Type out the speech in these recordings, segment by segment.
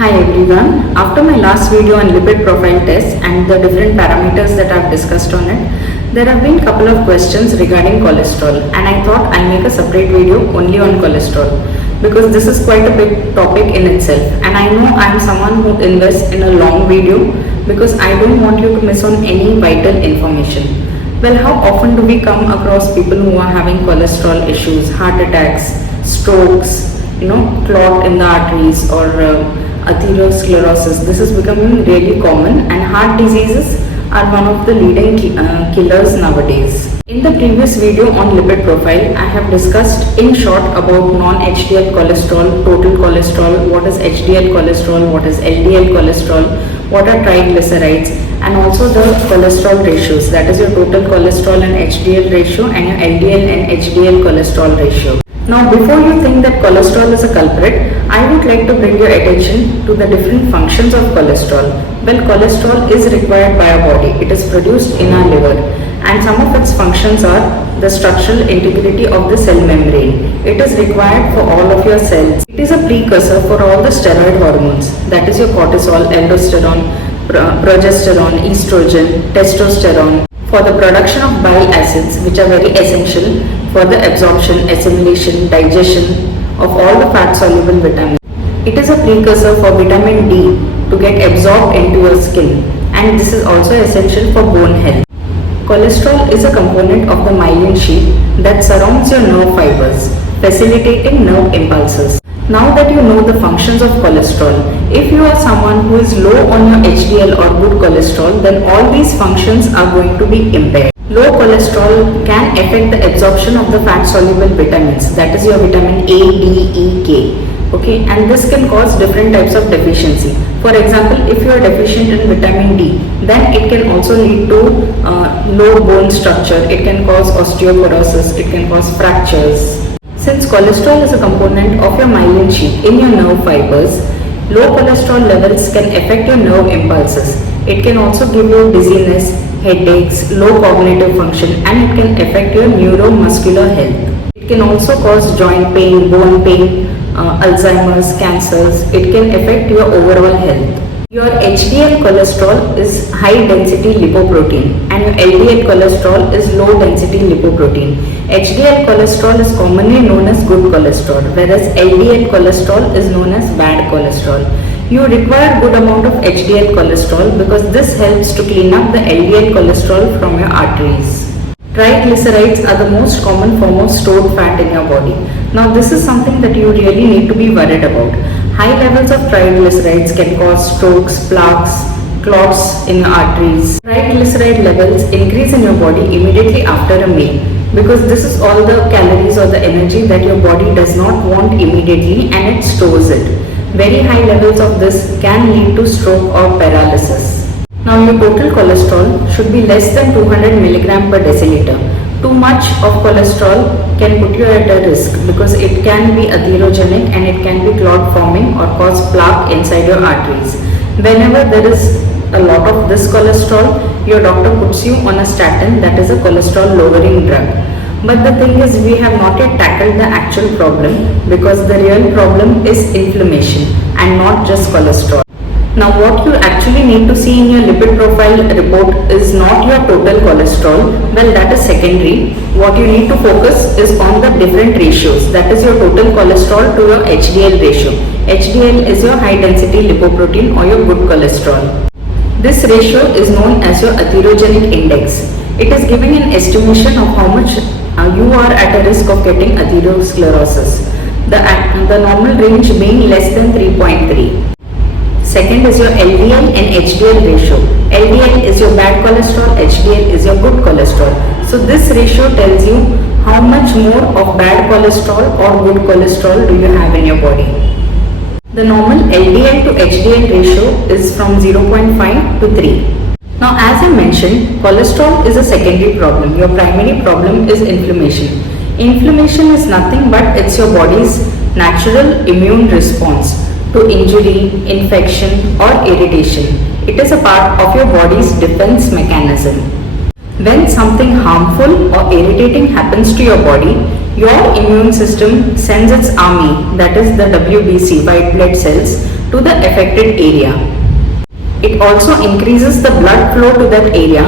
Hi everyone. After my last video on lipid profile test and the different parameters that I've discussed on it, there have been couple of questions regarding cholesterol, and I thought I'll make a separate video only on cholesterol because this is quite a big topic in itself, and I know I'm someone who invests in a long video because I don't want you to miss on any vital information. Well, how often do we come across people who are having cholesterol issues, heart attacks, strokes, clot in the arteries, or atherosclerosis? This is becoming really common, and heart diseases are one of the leading killers nowadays. In the previous video on lipid profile, I have discussed in short about non-HDL cholesterol, total cholesterol, what is HDL cholesterol, what is LDL cholesterol, what are triglycerides, and also the cholesterol ratios, that is your total cholesterol and HDL ratio and your LDL and HDL cholesterol ratio. Now, before you think that cholesterol is a culprit, I would like to bring your attention to the different functions of cholesterol. Well, cholesterol is required by our body. It is produced in our liver, and some of its functions are the structural integrity of the cell membrane. It is required for all of your cells. It is a precursor for all the steroid hormones, that is your cortisol, aldosterone, progesterone, estrogen, testosterone, for the production of bile acids, which are very essential for the absorption, assimilation, digestion of all the fat-soluble vitamins. It is a precursor for vitamin D to get absorbed into your skin, and this is also essential for bone health. Cholesterol is a component of the myelin sheath that surrounds your nerve fibers, facilitating nerve impulses. Now that you know the functions of cholesterol, if you are someone who is low on your HDL or good cholesterol, then all these functions are going to be impaired. Low cholesterol can affect the absorption of the fat-soluble vitamins, that is your vitamin A, D, E, K. Okay, and this can cause different types of deficiency. For example, if you are deficient in vitamin D, then it can also lead to low bone structure. It can cause osteoporosis. It can cause fractures. Since cholesterol is a component of your myelin sheath in your nerve fibers, low cholesterol levels can affect your nerve impulses. It can also give you dizziness, headaches, low cognitive function, and it can affect your neuromuscular health. It can also cause joint pain, bone pain, Alzheimer's, cancers. It can affect your overall health. Your HDL cholesterol is high density lipoprotein, and your LDL cholesterol is low density lipoprotein. HDL cholesterol is commonly known as good cholesterol, whereas LDL cholesterol is known as bad cholesterol. You require good amount of HDL cholesterol because this helps to clean up the LDL cholesterol from your arteries. Triglycerides are the most common form of stored fat in your body. Now, this is something that you really need to be worried about. High levels of triglycerides can cause strokes, plaques, clots in your arteries. Triglyceride levels increase in your body immediately after a meal because this is all the calories or the energy that your body does not want immediately, and it stores it. Very high levels of this can lead to stroke or paralysis. Now, your total cholesterol should be less than 200 mg per deciliter. Too much of cholesterol can put you at a risk because it can be atherogenic and it can be clot forming or cause plaque inside your arteries. Whenever there is a lot of this cholesterol, your doctor puts you on a statin, that is a cholesterol lowering drug. But the thing is, we have not yet tackled the actual problem because the real problem is inflammation and not just cholesterol. Now, what you actually need to see in your lipid profile report is not your total cholesterol. Well, that is secondary. What you need to focus is on the different ratios. That is your total cholesterol to your HDL ratio. HDL is your high density lipoprotein or your good cholesterol. This ratio is known as your atherogenic index. It is giving an estimation of how much you are at a risk of getting atherosclerosis. The normal range being less than 3.3. Second is your LDL and HDL ratio. LDL is your bad cholesterol, HDL is your good cholesterol. So this ratio tells you how much more of bad cholesterol or good cholesterol do you have in your body. The normal LDL to HDL ratio is from 0.5 to 3. Now, as I mentioned, cholesterol is a secondary problem. Your primary problem is inflammation. Inflammation is nothing but it's your body's natural immune response to injury, infection or irritation. It is a part of your body's defense mechanism. When something harmful or irritating happens to your body, your immune system sends its army, that is the WBC, white blood cells, to the affected area. It also increases the blood flow to that area,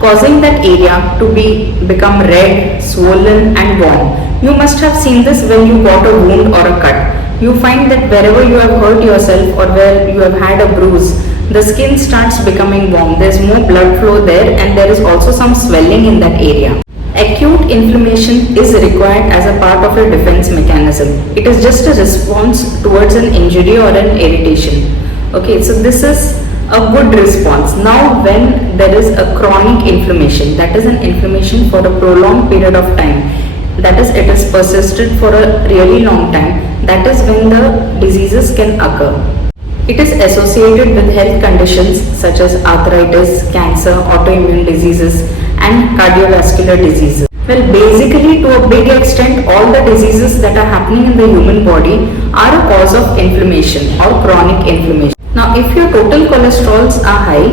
causing that area to become red, swollen and warm. You must have seen this when you got a wound or a cut. You find that wherever you have hurt yourself or where you have had a bruise, the skin starts becoming warm. There is more blood flow there and there is also some swelling in that area. Acute inflammation is required as a part of your defense mechanism. It is just a response towards an injury or an irritation. Okay, so this is a good response. Now when there is a chronic inflammation, that is an inflammation for a prolonged period of time, that is it is persisted for a really long time, that is when the diseases can occur. It is associated with health conditions such as arthritis, cancer, autoimmune diseases and cardiovascular diseases. Well, basically to a big extent all the diseases that are happening in the human body are a cause of inflammation or chronic inflammation. Now if your total cholesterols are high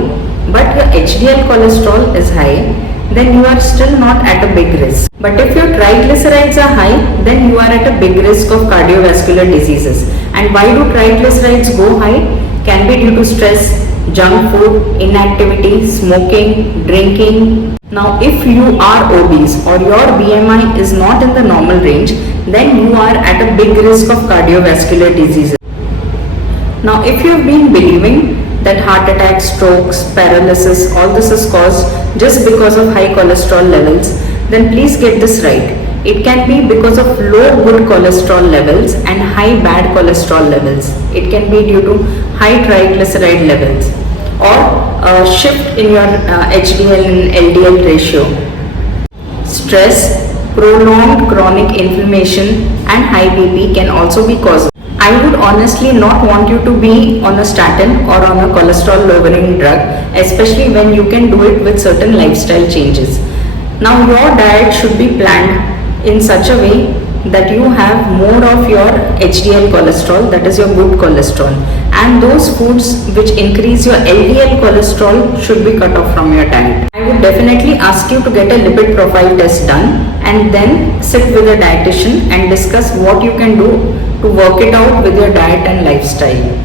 but your HDL cholesterol is high, then you are still not at a big risk. But if your triglycerides are high, then you are at a big risk of cardiovascular diseases. And why do triglycerides go high? Can be due to stress, junk food, inactivity, smoking, drinking. Now if you are obese or your BMI is not in the normal range, then you are at a big risk of cardiovascular diseases. Now if you have been believing that heart attacks, strokes, paralysis, all this is caused just because of high cholesterol levels, then please get this right. It can be because of low good cholesterol levels and high bad cholesterol levels. It can be due to high triglyceride levels or a shift in your HDL and LDL ratio. Stress, prolonged chronic inflammation and high BP can also be caused. I would honestly not want you to be on a statin or on a cholesterol lowering drug, especially when you can do it with certain lifestyle changes. Now your diet should be planned in such a way that you have more of your HDL cholesterol, that is your good cholesterol, and those foods which increase your LDL cholesterol should be cut off from your diet. I would definitely ask you to get a lipid profile test done and then sit with a dietitian and discuss what you can do to work it out with your diet and lifestyle.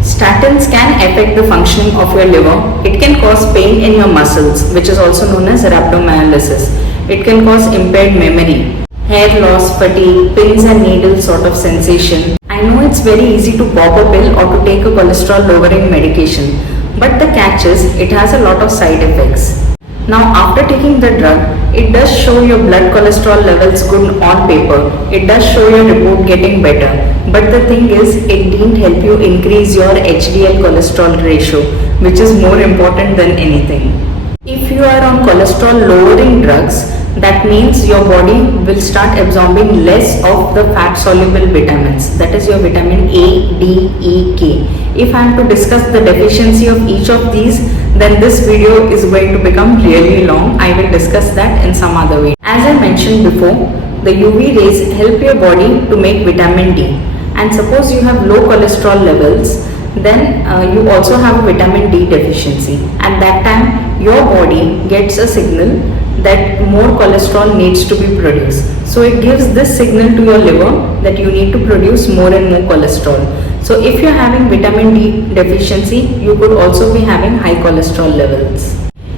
Statins can affect the functioning of your liver. It can cause pain in your muscles, which is also known as rhabdomyolysis. It can cause impaired memory, hair loss, fatigue, pins and needles sort of sensation. I know it's very easy to pop a pill or to take a cholesterol lowering medication, but the catch is it has a lot of side effects. Now after taking the drug, it does show your blood cholesterol levels good on paper. It does show your report getting better. But the thing is, it didn't help you increase your HDL cholesterol ratio, which is more important than anything. If you are on cholesterol lowering drugs, that means your body will start absorbing less of the fat soluble vitamins, that is your vitamin A, D, E, K. If I am to discuss the deficiency of each of these, then this video is going to become really long. I will discuss that in some other way. As I mentioned before, the UV rays help your body to make vitamin D, and suppose you have low cholesterol levels, then you also have a vitamin D deficiency. At that time your body gets a signal that more cholesterol needs to be produced. So it gives this signal to your liver that you need to produce more and more cholesterol. So if you are having vitamin D deficiency, you could also be having high cholesterol levels.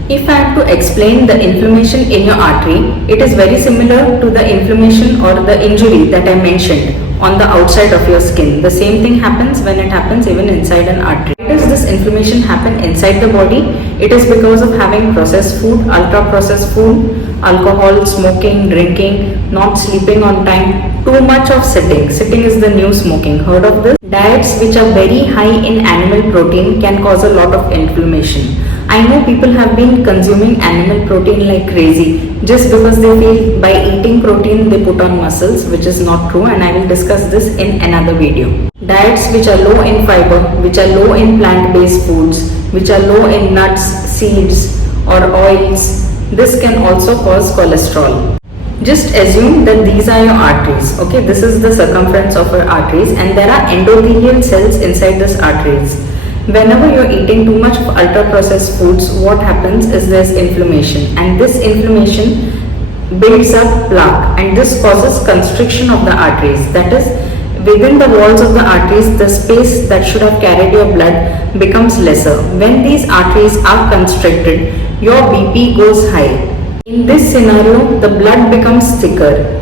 If I have to explain the inflammation in your artery, it is very similar to the inflammation or the injury that I mentioned on the outside of your skin. The same thing happens when it happens even inside an artery. Why does this inflammation happen inside the body? It is because of having processed food, ultra processed food, alcohol, smoking, drinking, not sleeping on time, too much of sitting. Sitting is the new smoking. Heard of this? Diets which are very high in animal protein can cause a lot of inflammation. I know people have been consuming animal protein like crazy just because they feel by eating protein they put on muscles, which is not true, and I will discuss this in another video. Diets which are low in fiber, which are low in plant-based foods, which are low in nuts, seeds or oils, this can also cause cholesterol. Just assume that these are your arteries. Okay, this is the circumference of your arteries and there are endothelial cells inside these arteries. Whenever you are eating too much of ultra processed foods, what happens is there is inflammation, and this inflammation builds up plaque, and this causes constriction of the arteries. That is, within the walls of the arteries, the space that should have carried your blood becomes lesser. When these arteries are constricted, your BP goes high. In this scenario, the blood becomes thicker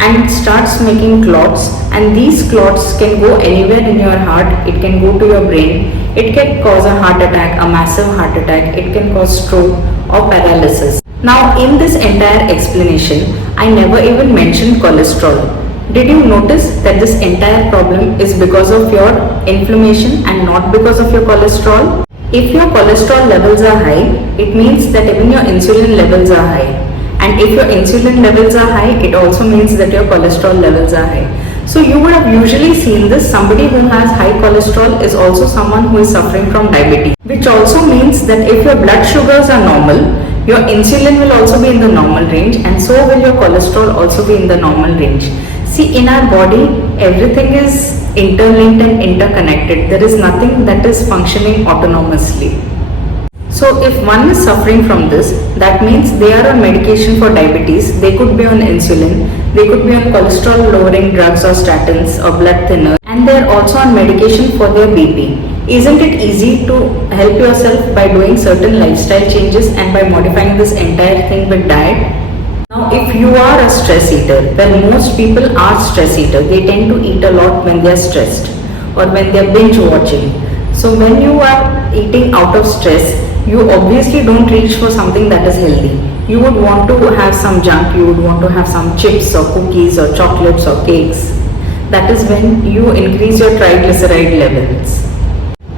and it starts making clots, and these clots can go anywhere in your heart. It can go to your brain. It can cause a heart attack, a massive heart attack. It can cause stroke or paralysis. Now in this entire explanation, I never even mentioned cholesterol. Did you notice that this entire problem is because of your inflammation and not because of your cholesterol? If your cholesterol levels are high, it means that even your insulin levels are high. And if your insulin levels are high, it also means that your cholesterol levels are high. So you would have usually seen this. Somebody who has high cholesterol is also someone who is suffering from diabetes, which also means that if your blood sugars are normal, your insulin will also be in the normal range, and so will your cholesterol also be in the normal range. See, in our body, everything is interlinked and interconnected. There is nothing that is functioning autonomously. So if one is suffering from this, that means they are on medication for diabetes, they could be on insulin, they could be on cholesterol lowering drugs or statins or blood thinners, and they are also on medication for their BP. Isn't it easy to help yourself by doing certain lifestyle changes and by modifying this entire thing with diet? Now if you are a stress eater, well, most people are stress eater. They tend to eat a lot when they are stressed or when they are binge watching. So when you are eating out of stress, you obviously don't reach for something that is healthy. You would want to have some junk, you would want to have some chips or cookies or chocolates or cakes. That is when you increase your triglyceride levels.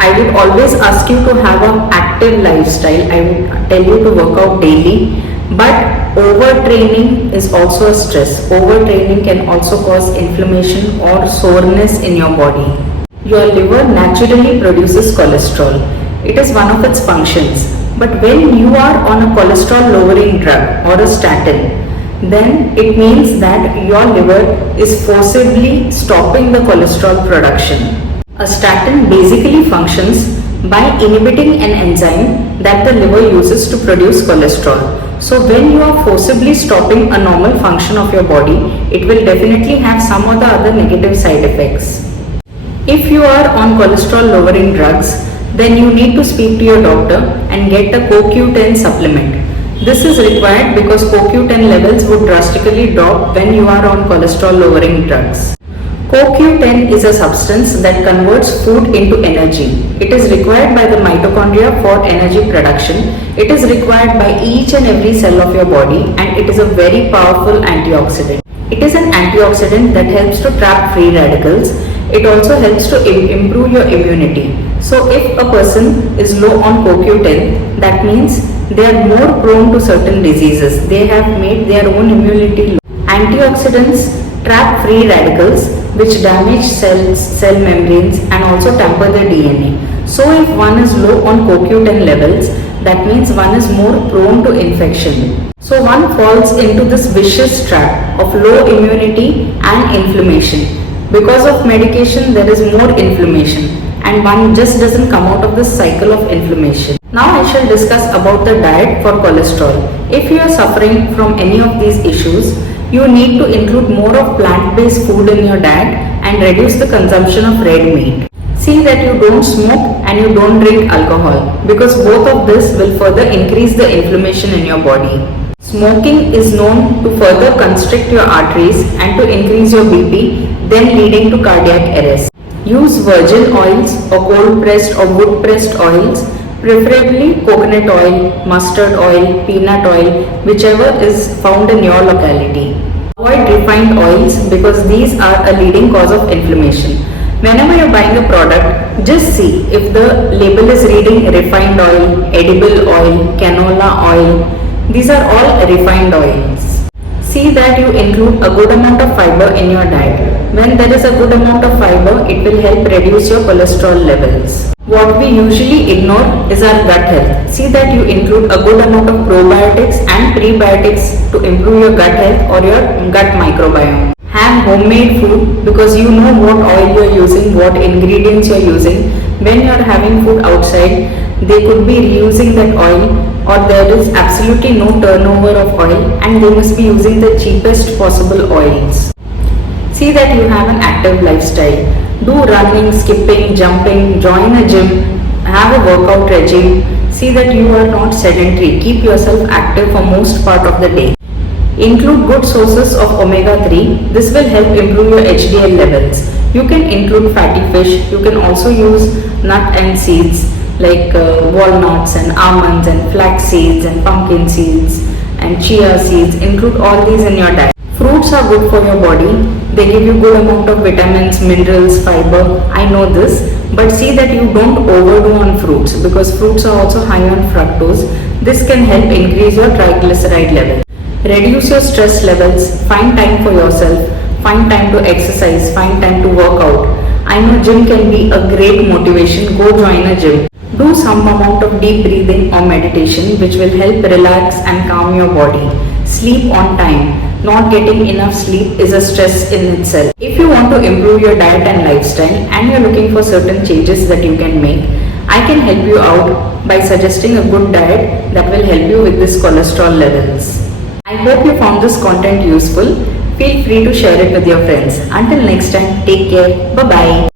I would always ask you to have an active lifestyle. I would tell you to work out daily, but overtraining is also a stress. Overtraining can also cause inflammation or soreness in your body. Your liver naturally produces cholesterol. It is one of its functions. But when you are on a cholesterol lowering drug or a statin, then it means that your liver is forcibly stopping the cholesterol production. A statin basically functions by inhibiting an enzyme that the liver uses to produce cholesterol. So when you are forcibly stopping a normal function of your body, it will definitely have some or the other negative side effects. If you are on cholesterol lowering drugs, then you need to speak to your doctor and get a CoQ10 supplement. This is required because CoQ10 levels would drastically drop when you are on cholesterol lowering drugs. CoQ10 is a substance that converts food into energy. It is required by the mitochondria for energy production. It is required by each and every cell of your body, and it is a very powerful antioxidant. It is an antioxidant that helps to trap free radicals. It also helps to improve your immunity. So if a person is low on CoQ10, that means they are more prone to certain diseases. They have made their own immunity low. Antioxidants trap free radicals which damage cells, cell membranes, and also tamper the DNA. So if one is low on CoQ10 levels, that means one is more prone to infection. So one falls into this vicious trap of low immunity and inflammation. Because of medication, there is more inflammation, and one just doesn't come out of this cycle of inflammation. Now I shall discuss about the diet for cholesterol. If you are suffering from any of these issues, you need to include more of plant-based food in your diet and reduce the consumption of red meat. See that you don't smoke and you don't drink alcohol, because both of this will further increase the inflammation in your body. Smoking is known to further constrict your arteries and to increase your BP, then leading to cardiac arrest. Use virgin oils or cold pressed or wood pressed oils, preferably coconut oil, mustard oil, peanut oil, whichever is found in your locality. Avoid refined oils because these are a leading cause of inflammation. Whenever you are buying a product, just see if the label is reading refined oil, edible oil, canola oil. These are all refined oils. See that you include a good amount of fiber in your diet. When there is a good amount of fiber, it will help reduce your cholesterol levels. What we usually ignore is our gut health. See that you include a good amount of probiotics and prebiotics to improve your gut health or your gut microbiome. Have homemade food because you know what oil you are using, what ingredients you are using. When you are having food outside, they could be reusing that oil, or there is absolutely no turnover of oil, and they must be using the cheapest possible oils. See that you have an active lifestyle. Do running, skipping, jumping, join a gym, have a workout regime. See that you are not sedentary. Keep yourself active for most part of the day. Include good sources of omega-3. This will help improve your HDL levels. You can include fatty fish. You can also use nut and seeds like walnuts and almonds and flax seeds and pumpkin seeds and chia seeds. Include all these in your diet. Fruits are good for your body. They give you good amount of vitamins, minerals, fiber. I know this. But see that you don't overdo on fruits because fruits are also high on fructose. This can help increase your triglyceride level. Reduce your stress levels, find time for yourself, find time to exercise, find time to work out. I know gym can be a great motivation, go join a gym. Do some amount of deep breathing or meditation which will help relax and calm your body. Sleep on time. Not getting enough sleep is a stress in itself. If you want to improve your diet and lifestyle and you're looking for certain changes that you can make, I can help you out by suggesting a good diet that will help you with this cholesterol levels. I hope you found this content useful. Feel free to share it with your friends. Until next time, take care. Bye-bye.